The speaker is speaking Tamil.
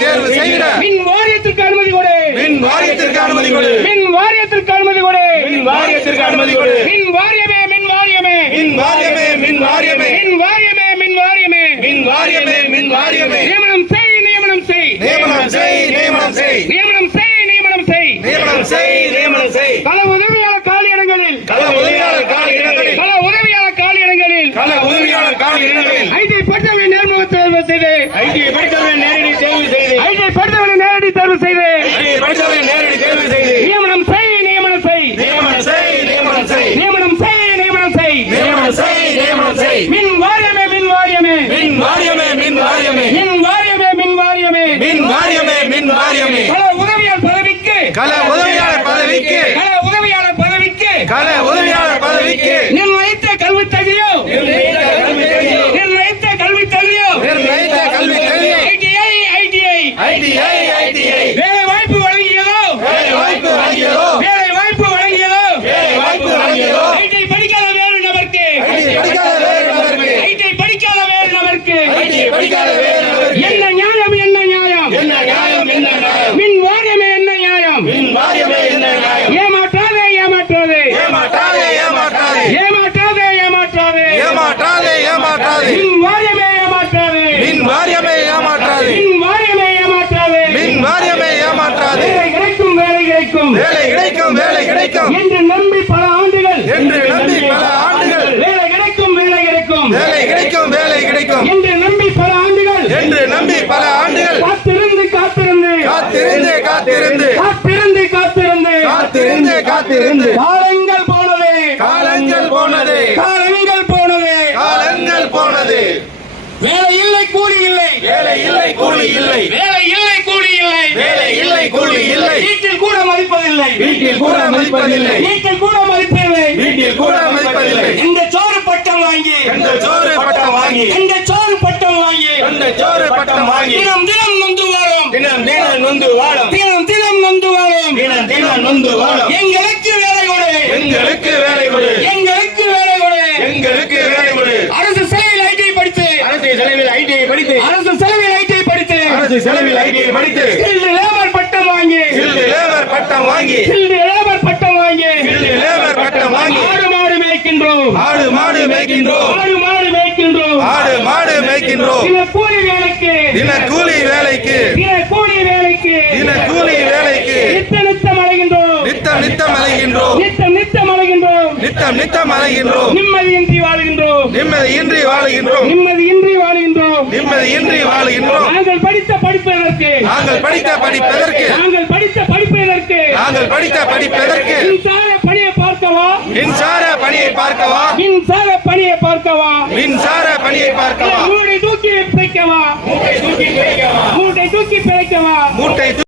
தேர்வு செய்திட மின் வாரியத்திற்கு அனுமதி கொடு. மின் வாரியத்திற்கு அனுமதி கொடு. மின் வாரியத்திற்கு அனுமதி கொடு. மின் வாரியத்திற்கு அனுமதி கொடு. மின் வாரியமே மின் வாரியமே. மின் வாரியமே மின் வாரியமே. மின் வாரியமே மின் வாரியமே. மின் வாரியமே மின் வாரியமே. நியமனம் செய் நியமனம் செய். நியமனம் செய் நியமனம் செய். நியமனம் செய் நியமனம் செய். நியமனம் செய் நியமனம் செய். பல உதவியாளர் காலியிடங்களில் கள உதவியாளர் கால இடங்களில். பல உதவியாளர் காலியிடங்களில் கள உதவியாளர் கால இடங்களில். ஐடி செய்து. ஐடி படித்தவரை நேரடி தேர்வு செய்து. ஐடி பட்டவனை நேரடி தேர்வு செய்து. ஐடி படித்தவரை நேரடி தேர்வு செய்து. நியமனம் செய் நியமனம் செய். நியமனம் செய் நியமனம் செய். நியமனம் செய் நியமனம் செய். நியமனம் செய் நியமனம் செய். மின் வாரியமே மின் வாரியமே. மின் வாரியமே மின் வாரியமே. மின் வாரியமே வாரியமே ஏமாற்றாதே. மின் வாரியமே ஏமாற்றாதே. மின் வாரியமே ஏமாற்றாதே. மின் வாரியமே ஏமாற்றாதே. வேலை கிடைக்கும் வேலை கிடைக்கும். வேலை கிடைக்கும் வேலை கிடைக்கும். என்று நம்பி பல ஆண்டுகள். என்று நம்பி பல ஆண்டுகள். வேலை கிடைக்கும் வேலை கிடைக்கும். வேலை கிடைக்கும் வேலை கிடைக்கும். என்று நம்பி பல ஆண்டுகள். என்று நம்பி பல ஆண்டுகள். காத்திருந்து காத்திருந்து. காத்திருந்து காத்திருந்து. காத்திருந்து காத்திருந்து. காத்திருந்து காத்திருந்து காலங்கள் போனது காலங்கள் போனது காலங்கள் போனது காலங்கள் போனது வேலை இல்லை கூலி இல்லை. வேலை இல்லை கூலி இல்லை. வேலை இல்லை கூலி இல்லை. வேலை இல்லை கூலி இல்லை. வீட்டில் கூட மதிப்பதில்லை. வீட்டில் கூட மதிப்பதில்லை. வீட்டில் கூட மதிப்பதில்லை. வீட்டில் கூட மதிப்பதில்லை. இந்த சோறு பட்டம் வாங்கி. இந்த சோறு பட்டம் வாங்கி. இந்த சோறு பட்டம் வாங்கி. இந்த சோறு பட்டம் வாங்கி. தினம் தினம் நொந்து வாழும். தினம் தினம் நொந்து வாழும். தினம் தினம் நொந்து வாழும். தினம் தினம் நொந்து வாழும் வேலை கொடு எங்களுக்கு வேலை கொடு எங்களுக்கு வேலை கொடு எங்களுக்கு வேலை கொடு அரசு செலவில் ஐடி படித்து அரசு செலவில் ஐடிஐ படித்து அரசு செலவில் ஐடி படித்து அரசு செலவில் ஐடிஐ படித்து லேபர் பட்டம் வாங்கி. லேபர் பட்டம் வாங்கி லேபர் பட்டம் வாங்கி. லேபர் பட்டம் வாங்கி ஆடு மாடு மேய்க்கின்றோம். ஆடு மாடு மேய்க்கின்றோம். ஆடு மாடு மேய்க்கின்றோம். ஆடு மாடு மேய்க்கின்றோம். தின கூலி வேலைக்கு. தின கூலி வேலைக்கு. தின கூலி வேலைக்கு. தின கூலி வேலைக்கு. நித்த நித்தம் அலைகின்றோம். நித்தம் நித்தம் அலைகின்றோம். நித்தம் நித்தம் அலைகின்றோம். நித்தம் நித்தம் அலைகின்றோம். நிம்மதியின்றி வாழ்கின்றோம். நிம்மதியின்றி வாழுகின்றோம். நிம்மதியின்றி வாழ்கின்றோம். நிம்மதியின்றி வாழுகின்றோம். நாங்கள் படித்த படிப்பதற்கு. நாங்கள் படித்த படிப்பதற்கு. நாங்கள் படித்த படிப்பதற்கு. மின்சார பணியை பார்க்கவா? மின்சார பணியை பார்க்கவா? மின்சார பணியை பார்க்கவா? மின்சார பணியை பார்க்கவா? தூக்கி பிடிக்கவா?